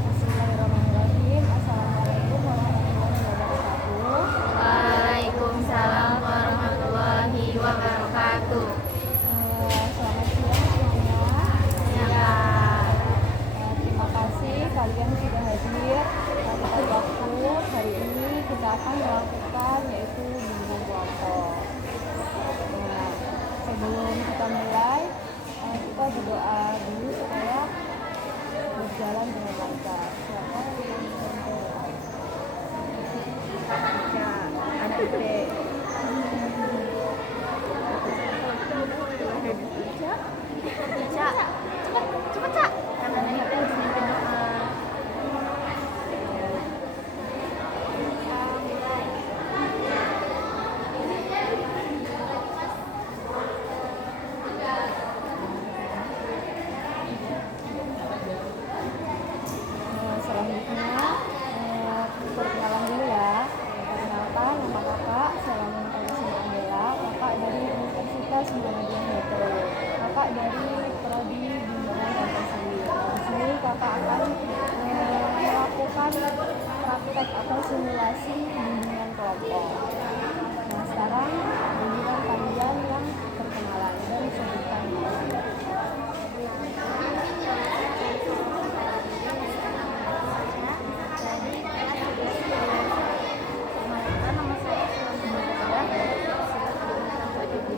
Bismillahirrahmanirrahim. Assalamualaikum warahmatullahi wabarakatuh. Waalaikumsalam warahmatullahi wabarakatuh. Selamat siang semuanya. Ya, Terima kasih kalian sudah hadir pada waktu hari ini. Kita akan melakukan yaitu bimbingan kelompok. Nah, sebelum kita mulai, kita berdoa dulu supaya berjalan dengan lancar. Silakan berdoa. ya, anak IP. Cak, cepet Cak. Anak IP memimpin doa. Selanjutnya perkenalan dulu ya. Perkenalkan, nama kakak Salamun Karisma Andela, kakak dari Universitas Muhammadiyah Metro, kakak dari Prodi Bimbingan dan Konseling. Di sini kakak akan melakukan praktek atau simulasi bimbingan kelompok. Nah, sekarang bimbingan kalian yang perkenalan dan sebutkan nama.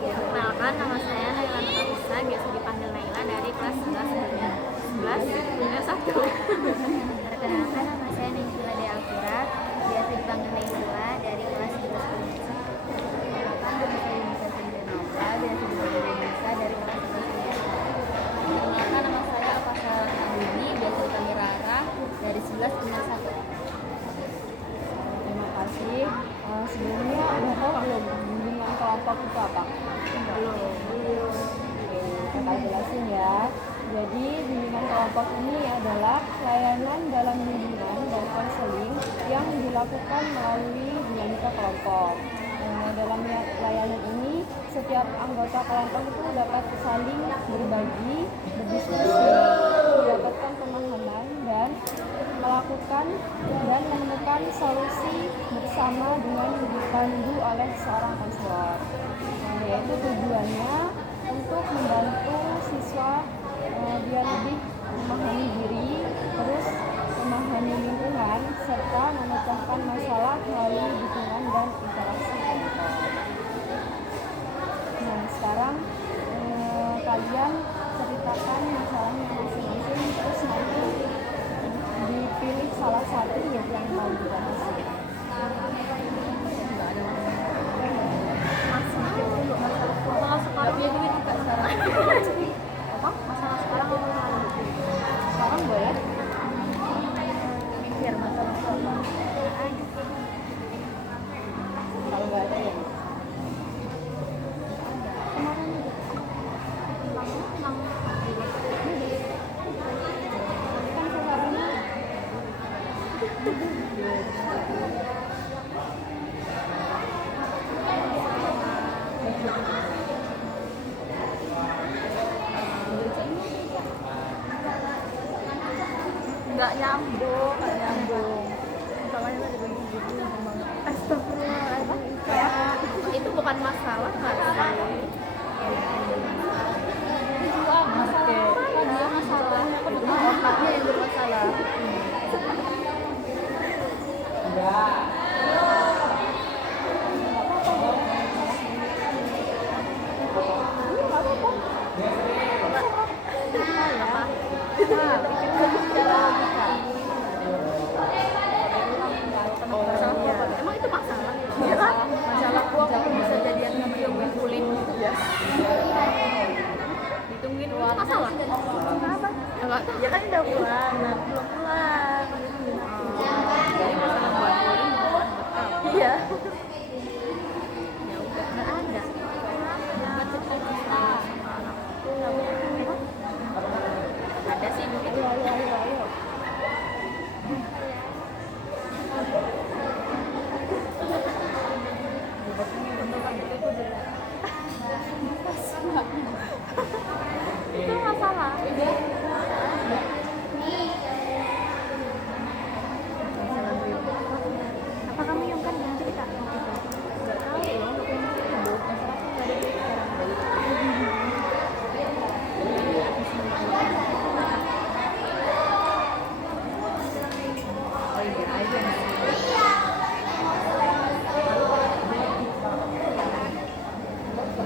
Perkenalkan, nama saya Naila Nurisa, biasa dipanggil Naila dari kelas 11 1. Perkenalkan, nama saya Ningkila De Alfira, biasa dipanggil Naila dari kelas 11 Perkenalkan, nama saya Yunisa Sindenola, biasa dipanggil Yunisa dari kelas 11 Perkenalkan, nama saya Afasa Abudi, biasa dipanggil Rara dari 11 1. Terima kasih. Sebelumnya udah tahu belum bimbingan kelompok itu apa? Belum. Oke, kakak jelasin ya. Jadi bimbingan kelompok ini adalah layanan dalam bimbingan dan konseling yang dilakukan melalui dinamika kelompok. Dalam layanan ini, setiap anggota kelompok itu dapat saling berbagi, berdiskusi, mendapatkan pemahaman, dan melakukan dan menemukan solusi bersama dengan dipandu oleh seorang konselor. Yaitu tujuannya untuk membantu siswa biar lebih memahami diri, terus memahami lingkungan, serta memecahkan masalah melalui dukungan dan interaksi kelompok. Nah, sekarang kalian ceritakan masalahnya masing-masing, terus nanti dipilih salah satu yang mau dibahas. Masalah sekarang ya duit juga sekarang. Apa? Masalah sekarang apa masalah duit? Sekarang boleh? Mikir masalah sekarang. Kalau nggak ada ya. Kan sekarangnya Nggak nyambung. Masalahnya tadi begitu banget. Astagfirullah. Itu bukan masalah nggak sih? masalah kan dia masalah Otaknya yang bermasalah. Emang itu masalah? Masalah gua kalau bisa jadian sama yang gue kulit gitu ya. Ditungguin itu masalah? Kenapa? Ya kan udah pulang, belum pulang. Jadi masalah buat kulit bukan buat kamu. Iya. Ya udah nggak ada. Nggak cerita-cerita sama anakku. Ada sih duit. ayo.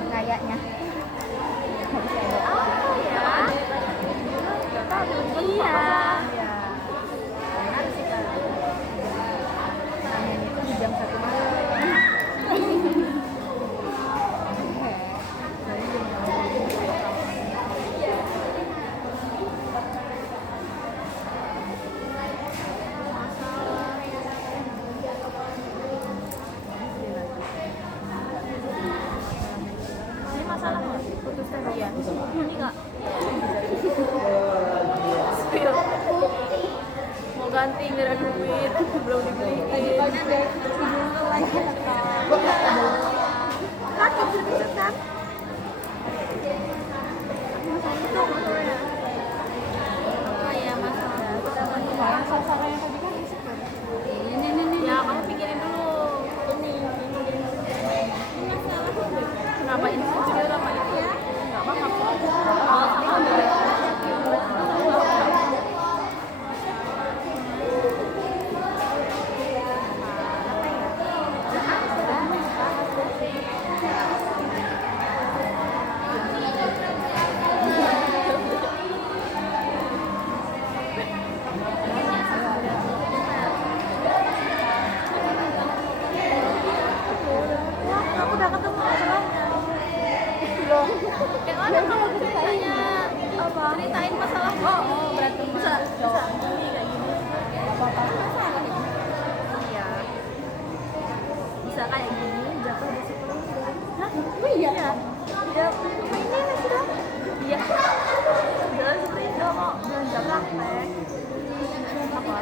Kayaknya. Iya. Benar sih Kak. Ramen itu di jam 1 malam. Ini masalah nggak? Putus tadi ya? Ini nggak? Spill. Mau ganti nggak ada duit, belum dibeliin. Tadi pagi udah tidur lagi Kan bisa bisa kan? Oh iya masalah. Sasarannya tadi kan risik kan? Ya kamu pikirin dulu. Kenapa ini video sama itu ya? Nggak paham. Oh, tadi kan aku udah ketemu masalahnya. Kayak mana kamu ceritanya? Apa? Ceritain masalah. Oh, berarti bisa gini kayak gini. Iya. Bisa kayak gini, jatuh di situ. Hah? Oh iya. Ya, ini sudah. Iya. Jalan seperti itu kok. Belanja praktek. Apa?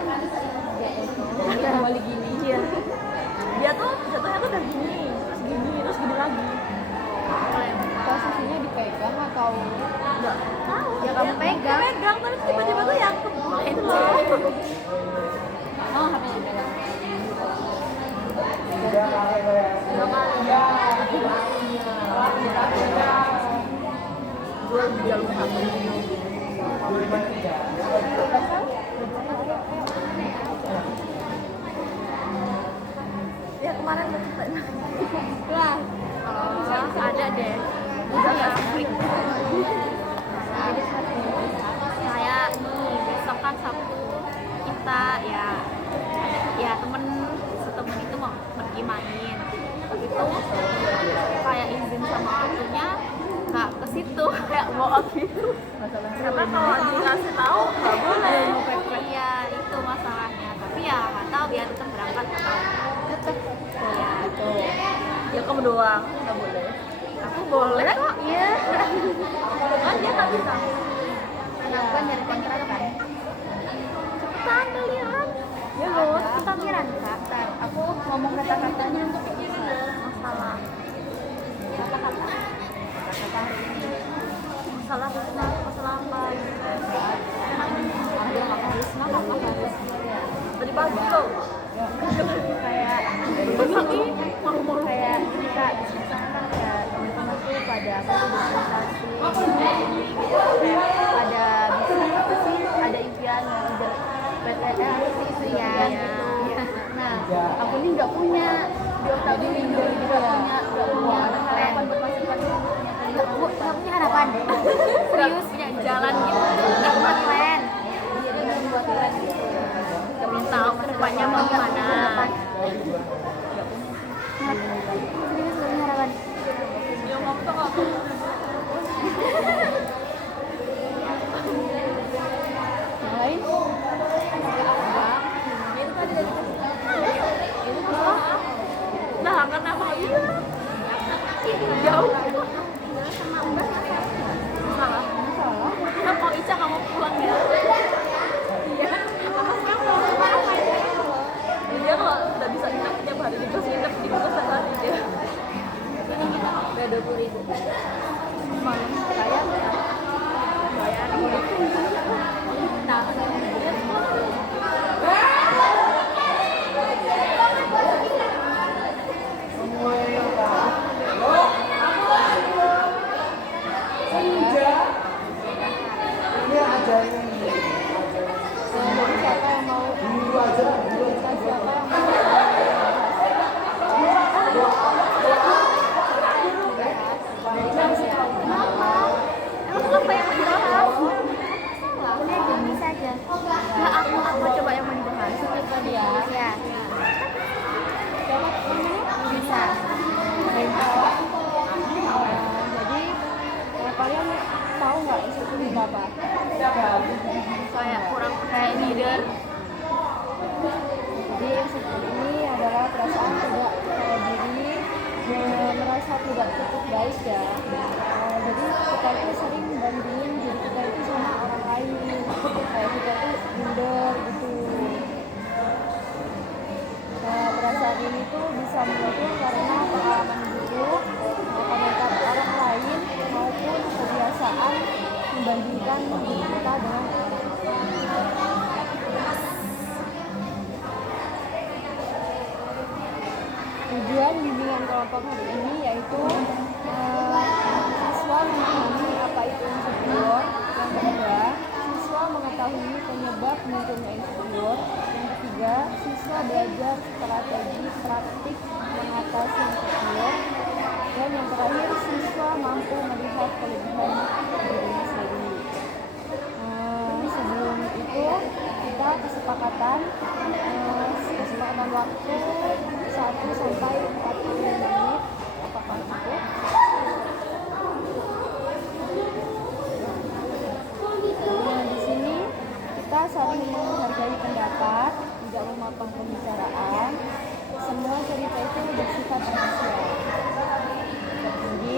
Dia balik gini. Iya. Dia tuh jatuhnya tuh udah gini, terus gini, terus gini lagi. Posisinya dipegang atau Enggak tahu. Ya kamu pegang. Pegang, terus tiba-tiba tuh yang kemarin loh. oh HP-nya pegang? Jual di jalur HP. Ya kemarin udah cerita. Wah, Oh, ada deh. Udah nggak freak. Jadi seperti ini. Kayak nih besok kan Sabtu kita ya temen setemen itu mau pergi main. Habis itu kayak izin sama ortunya nggak ke situ kayak bohong gitu. Karena kalau dikasih tahu nggak boleh. Iya itu masalahnya. Tapi ya nggak tahu ya tetap berangkat atau Tetep. ya itu. Ya kamu doang nggak boleh. Aku boleh kok. Iya. Kan dia nggak bisa. Anak gua nyari kontrakan. Cepetan kalian. Ya loh, cepetan Pikiran Kak. Bentar, aku ngomong kata-katanya untuk masalah. kata-kata. Masalah apa? Tadi pagi kok. Kayak Besok ini mau kayak ini Kak, misalkan kan ya teman-teman tuh pada apa sih organisasi kayak pada bisa apa sih ada impian mau ngejar PTN apa sih itu Iya, impian iya. gitu. Nah, aku ini nggak punya di otak ini nggak punya harapan buat masa depan tuh nggak punya harapan serius punya jalan gitu. nggak punya plan jadi nggak buat plan gitu Belum tahu ke depannya mau gimana. serius nggak punya harapan Yang kamu tuh nggak tahu. yang lain? Itu tadi dari itu masalah. Nah, kenapa iya? Jauh. Sama Mbak masalah. Ya mau Ica kamu pulang ya? Iya. Apa sih kamu mau tidak cukup baik ya. Jadi kita itu sering bandingin diri kita itu sama orang lain, kayak kita itu minder gitu. Perasaan ini tuh bisa muncul karena pengalaman buruk, komentar orang lain, maupun kebiasaan membandingkan diri kita dengan orang lain. Tujuan bimbingan kelompok hari ini yaitu siswa memahami apa itu insecure. Yang kedua, siswa mengetahui penyebab munculnya insecure. Yang ketiga, siswa belajar strategi praktik mengatasi insecure. Dan yang terakhir, siswa mampu melihat kelebihan dirinya sendiri. Sebelum itu, kita kesepakatan waktu 1 sampai 40 menit. Apakah cukup? Di sini kita saling menghargai pendapat, tidak memotong pembicaraan. Semua cerita itu bersifat rahasia. Jadi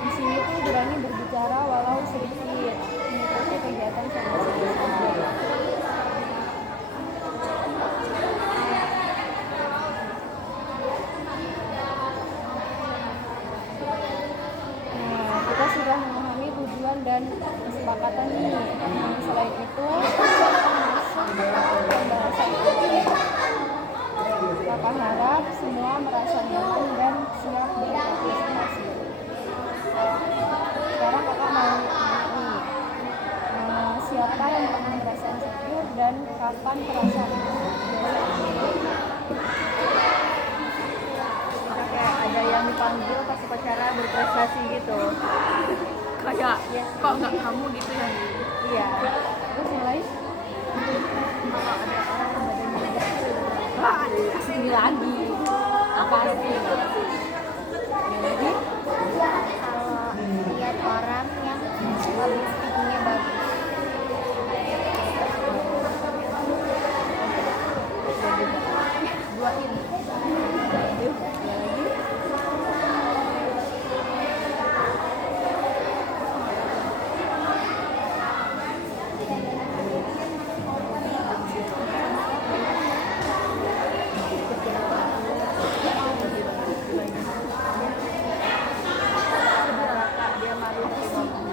di sini tuh berani berbicara walau sedikit, mengikuti kegiatan sosialisasi. Kita sudah memahami tujuan dan kesepakatan ini. Selain itu, kita akan masuk pembahasan ini. Kakak harap semua merasa nyaman dan siap berpartisipasi. Sekarang kakak mau nanya nih, siapa yang pernah merasa insecure dan kapan perasaan Kayak ada yang dipanggil pas upacara berprestasi gitu. Kayak kok nggak kamu gitu ya? Iya. terus mulai Kalau ada orang yang badannya gede, Wah, kesini lagi. Apa sih? jadi kalau lihat orang yang public speakingnya bagus, dua ini dia malu banget ya.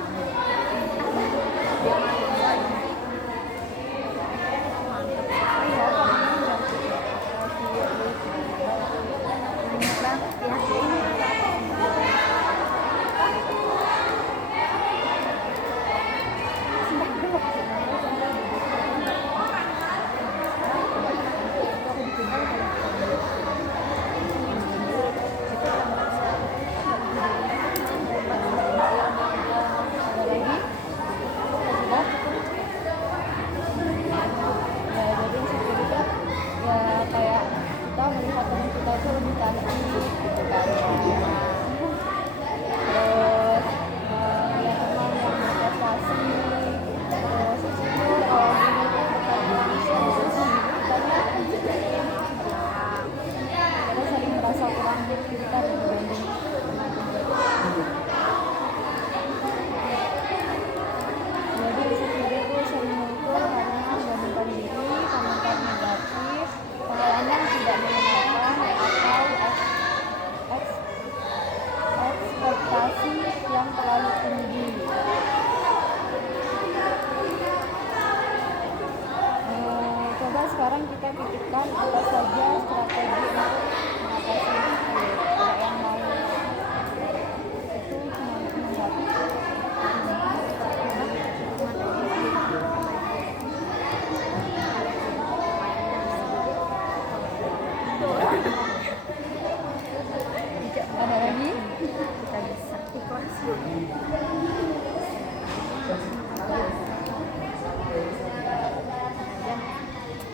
ada lagi sudah ya. Jadi seperti itu ya, kayak kita melihat teman kita itu lebih cantik gitu kan, terus lihat teman yang berprestasi, terus insecure kalau diri itu bukan manusia bisa kitanya kita sering merasa kurang diri kita dan dibanding jadi insecure itu sering muncul karena membandingkan diri, komentar negatif, pengalaman tidak menyenangkan, atau ekspektasi yang terlalu tinggi. Coba sekarang kita pikirkan apa saja strategi untuk mengatasi insecure. Ada yang mau itu menanggapi? Ada lagi? Kita bisa ikhlas.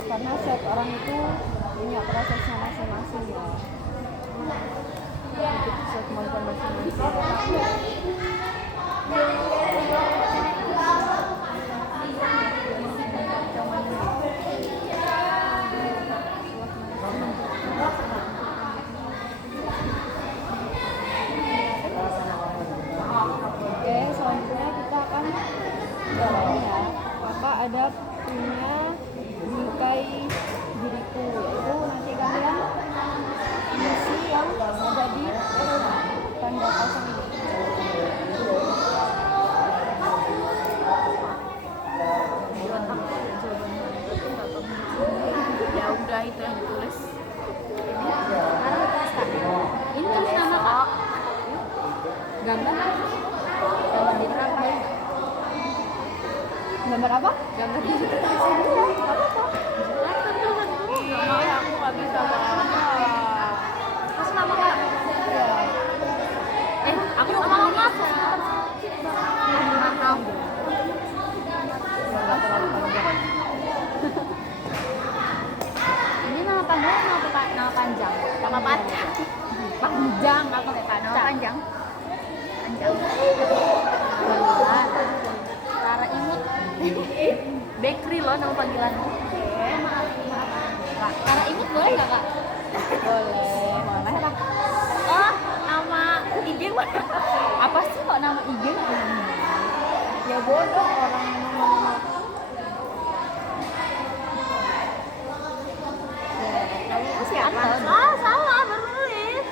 Karena setiap orang itu punya prosesnya masing-masing ya, itu sesuai kemampuan masing-masing. udah itu yang ditulis. Sekarang tulis Kak. Ini tulis nama Kak. Gambar di apa? Gambar apa? Gambar di situ tulisin dulu. Enggak apa-apa. Iya, aku nggak bisa banget. Terus nama Kak. Aku mau ngomong. Maaf. Nggak terlalu panjang. Ini nama panggilan nama panjang. Nama panjang. Panjang apa kayak Nama panjang? panjang. Panjang. Rara Imut. Bakery loh nama panggilanmu. Kak, Rara Imut boleh nggak Kak? Boleh. Boleh Kak. Oh, nama IG mana? Apa sih kok nama IG nggak boleh? Ya bodoh orang ngomong. Itu siapa? Atau Salah, baru nulis.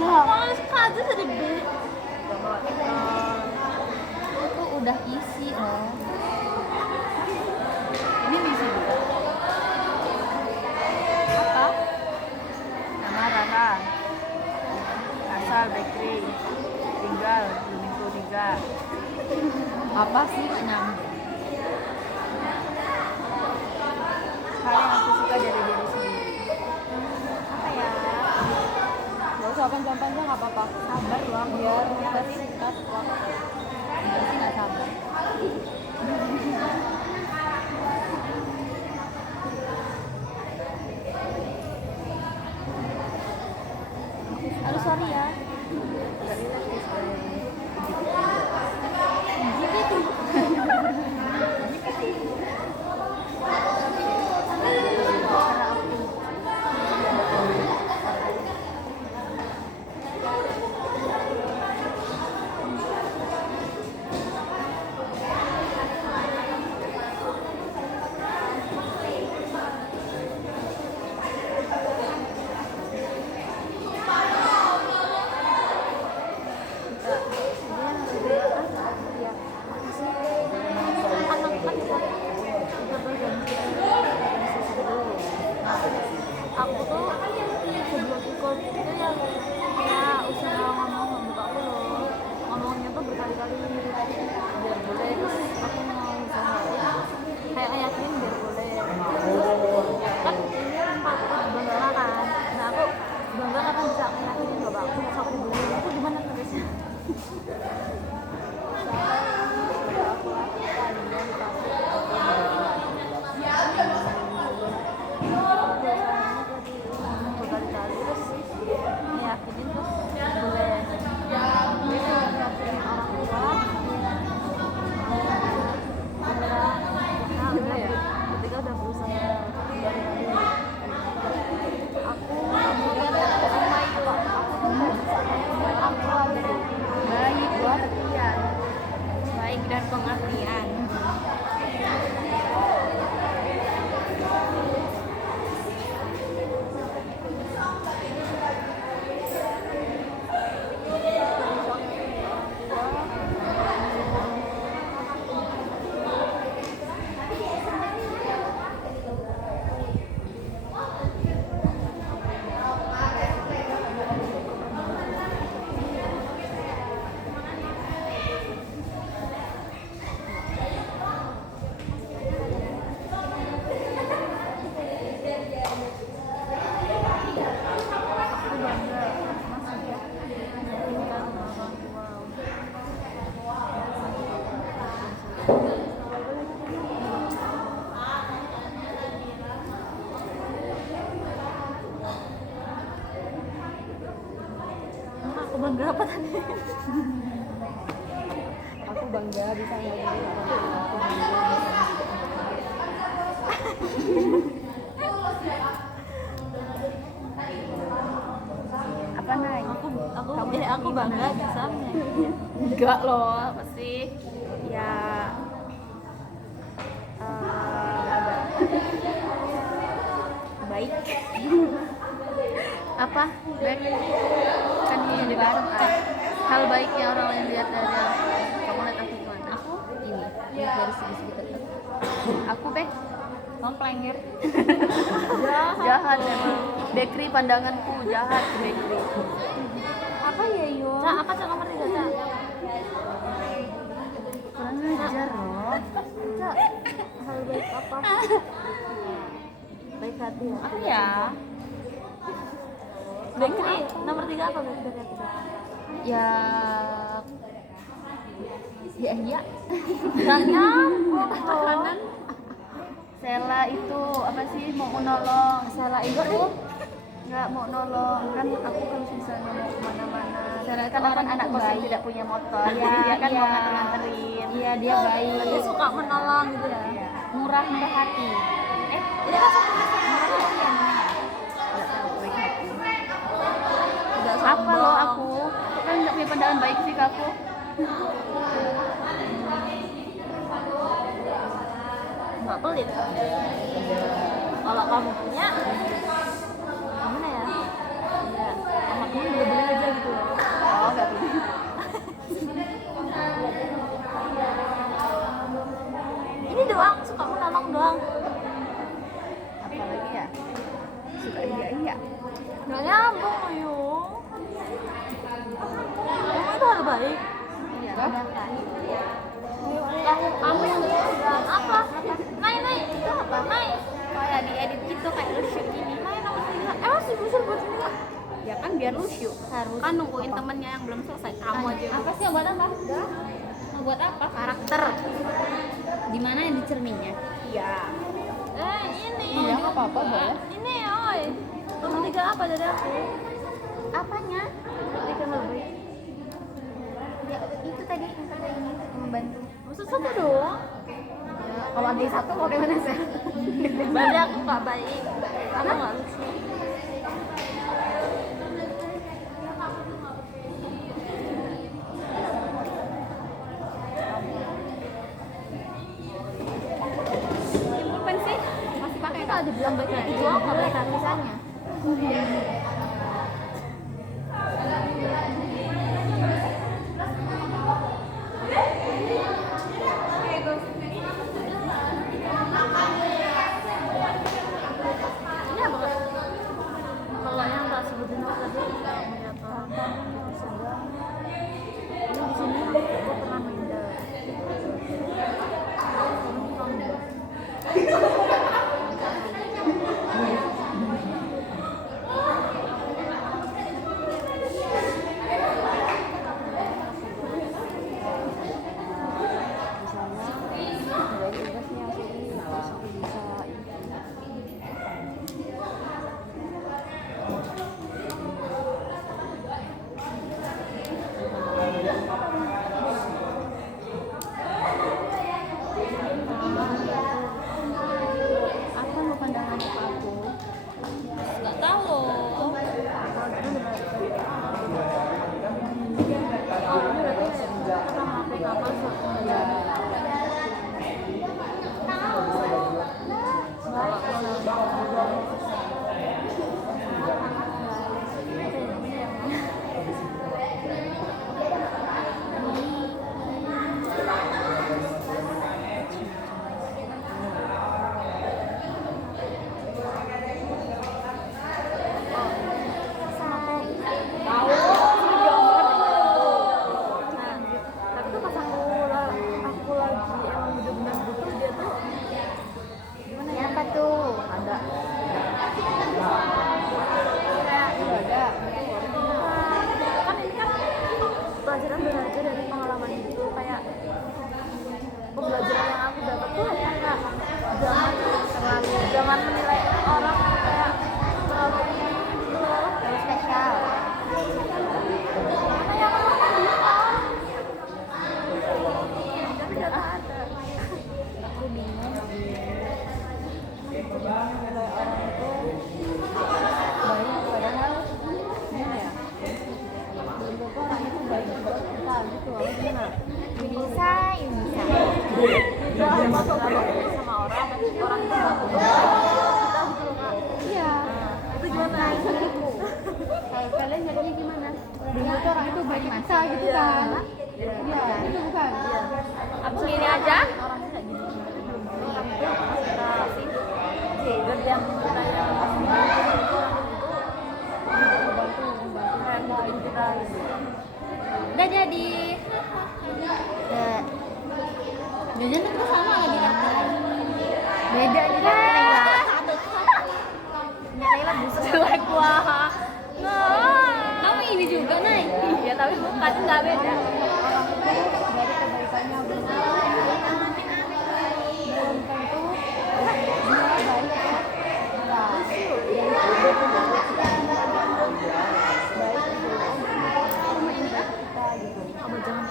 Mau aja jadi B. itu udah isi loh. Ini misi juga. Apa? Nama Rara. Asal bakery. Tinggal di Minggu 3. Apa sih nggak nyambung? Hal yang aku suka dari diri sendiri. Apa ya? Gak usah panjang-panjang nggak apa-apa. Sabar loh. Biar kita singkat waktu. Enggak sih nggak sabar. Aduh sorry ya. Jadi tuh. Aku tuh sebelum ikut itu ya usaha ngomong membuka aku loh. Ngomongnya tuh berkali-kali biar boleh. Terus aku mau usaha kayak yakin biar boleh. Kan ini tempat bangga kan. Nah aku bangga kan bisa ngeyakinin bapakku terus aku dibeli. Itu gimana tulisnya? Berkali-kali terus ngeyakinin terus boleh. Ngeyakinin orang tua. Ketika udah berusaha dari tadi aku kemudian sama itu aku tuh nggak bisa buat apa gitu. Baik buat Pengertian, baik dan pengertian. Aku bangga maksudnya meyakinkan orang tua. Aku bangga apa tadi? Aku bangga bisa ngajarin orang tua. Aku bangga bisa apa naik? Aku bangga bisa menyayangi. Enggak loh, apa sih? Ya baik. Apa? Baik. Kan ini yang dibilang hal baiknya orang yang lihat dari kamu lihat aku gimana? Aku ini dari segi-segi tertentu. Aku Beh Memplengir. Jahat emang. Bakery pandanganku jahat bakery. Apa ya Yo? Cak, apa Cak nomor 3 Cak? Kurang ajar loh. Cak, hal baik apa? Baik hati ya? Apa ya? Bakery, nomor 3 apa bakery? Ya iya. Gak nyambung makanan. Sela itu apa sih mau menolong. Salah itu Nggak mau nolong kan aku kalau misalnya mau kemana-mana. Sela itu Kan orang orang anak itu kos yang baik. tidak punya motor, Iya, jadi dia kan iya. mau nganter-nganterin. Iya, dia baik. Dia suka menolong gitu ya. Iya. Murah hati. Ini kan satu murah hati ya namanya. Nggak tahu baik hati. Udah Apa loh aku kan nggak punya pandangan baik sih ke aku. Nggak pelit. Kalau kamu punya, gimana ya? Ya, sama kamu beli aja gitu loh. Oh nggak punya. Ini doang, suka menolong doang. Apalagi ya suka iya. Nggak nyambung ayo. Kamu itu hal baik. Iya benar kan. Lah, kamu yang bilang apa? Nai, itu apa? Nai. Kayak diedit gitu kayak lucu gini. Nai nomor 3. Emang sih bisa buat ini Kak? Ya kan biar lucu. Harus. Kan nungguin temennya yang belum selesai. Kamu aja. Apa sih obat apa? Mau buat apa? Karakter. Di mana yang di cerminnya? Iya. Ini. Iya nggak apa-apa boleh. Ini, oi. Nomor 3 apa dari aku? Apanya? 3 hal baik. Ya, itu tadi yang kata ini membantu. Maksud satu doang. Kalau ambil satu mau gimana sih? Berarti aku gak baik. Aku gak lucu. Pulpen sih masih pakai Kalau dibilang baik hati doang gak baik hati sisanya. Ini apa Kak? Kalau yang tak sebutin tadi menyapa sedang. Ini di sini aku pernah minder. Apa mau pandangan ke aku? Gak tahu loh. Oh, ini berarti kita ngelakuin apa tapi tuh pas aku lagi emang bener-bener butuh dia tuh gimana ya? Apa tuh? Ada. Kayak Ada. kan ini kan pelajaran berharga dari pengalaman itu kayak pembelajaran yang aku dapat tuh kayak jangan menilai orang kayak terlalu ini gitu loh. Terus spesial. Karena yang orang kan bilang dan tidak ada. Aku bingung. Nilai orang itu baik padahal gimana ya? Belum tentu orang itu baik buat kita gitu loh. Gimana? Bisa, bisa. Udah masuk sama orang itu bantu kita gitu loh Kak. Iya. Itu gimana? Kalau kalian jadinya gimana? Belum tentu orang itu baik kita gitu kan? Iya, itu bukan. Aku gini aja. Orangnya kayak gini. Orang itu pas kita kasih yang kita yang membantu itu keren bikin kita gitu. Udah jadi. Udah. Jajan tuh kita sama lagi kan? Beda nih kan Laila. Laila busuk. Jelek gua. Kamu ini juga, Nay. Iya tapi bukan nggak beda. Orang itu dari kebaikannya belum tentu dia baik atau enggak. Baik itu kita gitu. Kamu jangan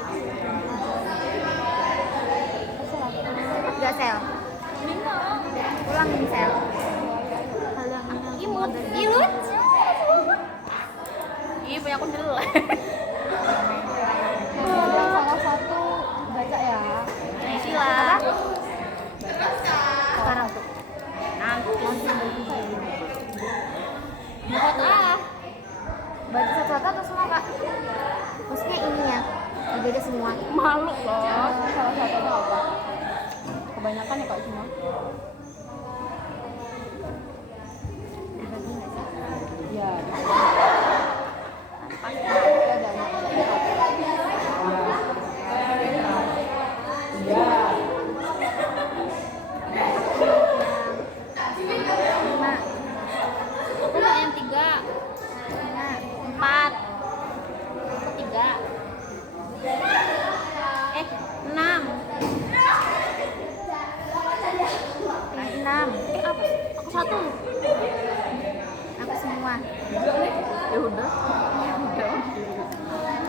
Enggak sel. Ulangin sel. imut. Ih lucu. Ih punya aku jelek. Yang salah satu baca ya. Sila. Sekarang tuh. Buat ah. Baca satu-satu atau semua, Kak? Maksudnya ini ya. Beda semua. Malu loh. Salah satunya apa? Kebanyakan ya kak semua. Ya. Ada Lima. Aku mau yang 3. Lima. 4. Aku 3. 6. Enam. Apa sih? Aku 1. Aku semua. Ya udah.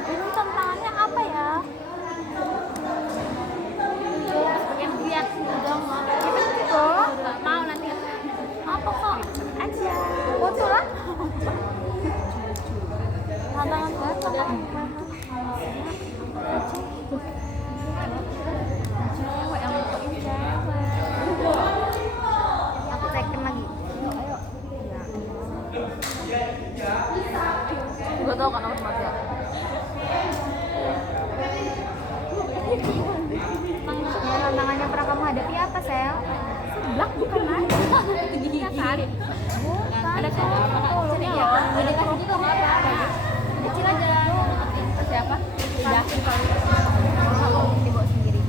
Ini tantangannya apa ya? Yang lihat dong. Nggak mau nanti. Apa kok? Aja. Foto lah. Tantangan udah. Cewek yang ngomongin cewek. Aku tekan lagi. Gue tau kan nomor mati ya. Tantangannya pernah kamu hadapi apa, Sel? Seblak bukan lagi. Iya kan? Bukan. Ada cowok sini loh. Udah dikasih juga nggak apa-apa. Kecil aja. Siapa? Yakin kalau Kamu dibawa sendiri.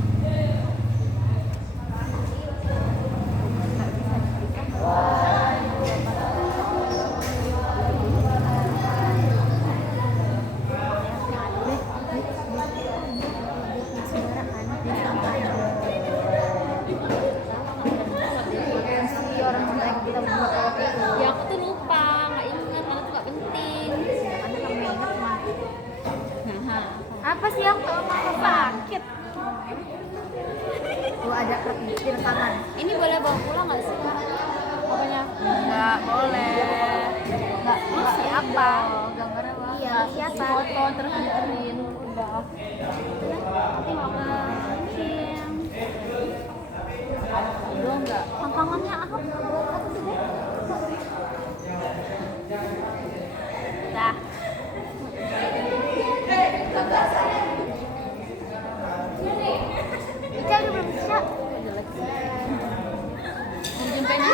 Si orang yang kita buat Ya aku tuh lupa, nggak ingat karena tuh nggak penting. kamu ingat mah. Nah, Apa sih yang sakit? Tuh ada di rekaman. ini boleh bawa pulang nggak sih? Apanya? nggak boleh. Nggak Siapa? gambarnya apa? Iya, siapa? Foto terus diterin udah. Belum nggak? Tantangannya apa? Dah. Ica udah belum bisa. Mungkin pengen.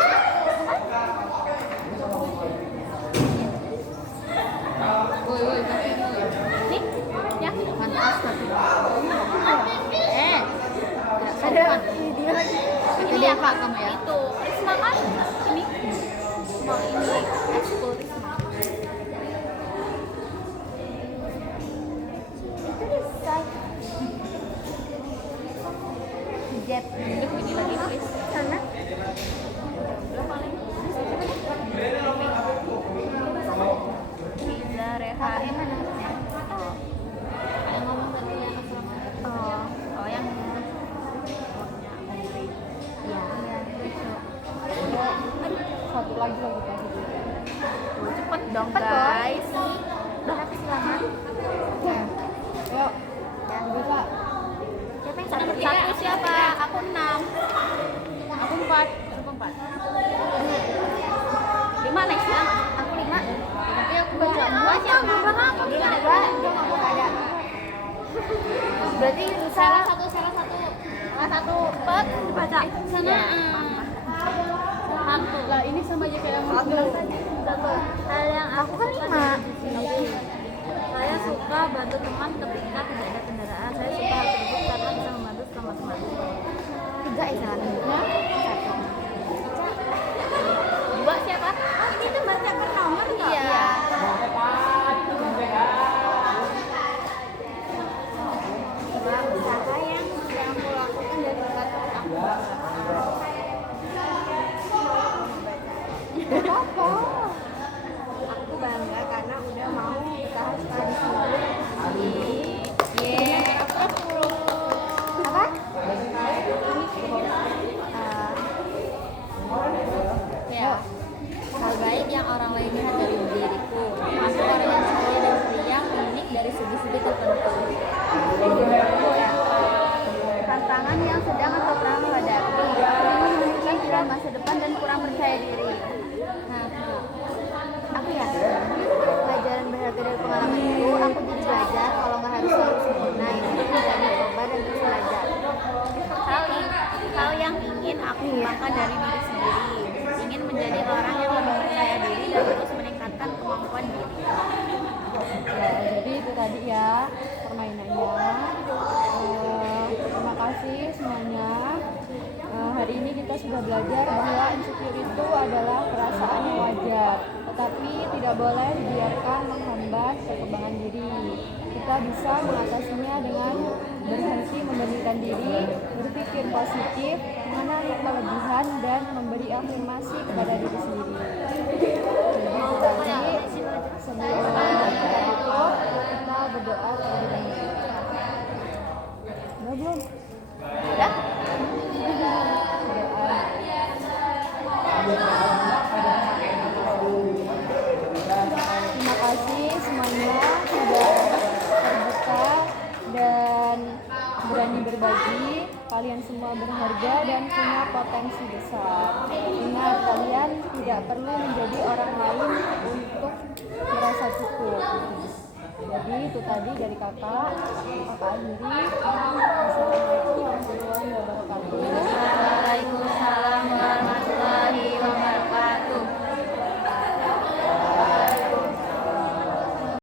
Woi, pakai woi. Nih, ya. Pantas tapi. Tidak Ada sopan. dia lagi. Itu dia Kak kamu ya. Itu Risma kan? Ini. Mau ini ekskul Risma. Itu di site jet Ini lagi please. sana. Udah paling. Riza, Rehan. KKM mana? Yang ngomong tadi yang asrama. Oh yang Iya. Satu lagi kita. cepet dong Cepet dong. guys. Udah kasih lama. Yuk. Ya. Bisa. Siapa yang satu? Satu siapa? Aku 6. Aku 4. Aku 4. 5 next ya? Aku 5. Tapi aku baca Gua siapa? Belum ada. Belum ada. Berarti salah salah satu. Salah satu 4 dibaca. Sana. Satu. Lah ini sama aja kayak yang satu. Hal yang aku kan 5. Saya suka bantu teman ketika tidak ada kendaraan. Saya suka hal tersebut karena bisa membantu teman-teman. 3 ya selanjutnya. 2 siapa? Itu bacakan nomor nggak? Iya. Usaha yang aku lakukan dari saat aku Apa? aku bangga karena udah mau bertahan sekali di sini. Apa? Ya, hal baik yang orang lain lihat dari diriku. Aku orang yang ceria dan periang, unik dari segi-segi tertentu. Tantangan yang sedang atau pernah menghadapi. Aku memiliki pikiran masa depan dan kurang percaya diri. Nah, aku yakin pelajaran berharga dari pengalaman itu, aku jadi belajar kalau nggak harus selalu sempurna. Itu menjadi coba dan terus belajar. Hal yang ingin aku kembangkan dari diri sendiri, ingin menjadi orang yang lebih percaya diri dan terus meningkatkan kemampuan diri. Ya, jadi itu tadi ya permainannya. Terima kasih semuanya. Hari ini kita sudah belajar bahwa insecure itu adalah perasaan yang wajar, tetapi tidak boleh dibiarkan menghambat perkembangan diri. Kita bisa mengatasinya dengan berhenti membandingkan diri, berpikir positif, mengenali kelebihan, dan memberi afirmasi kepada diri sendiri. Jadi itu tadi, sebelum kita tutup, kita berdoa terlebih dahulu. Udah belum? Udah? Terima kasih semuanya sudah terbuka dan berani berbagi. Kalian semua berharga dan punya potensi besar. Ingat, kalian tidak perlu menjadi orang lain untuk merasa cukup. Jadi itu tadi dari kakak akhiri. Assalamualaikum warahmatullahi wabarakatuh.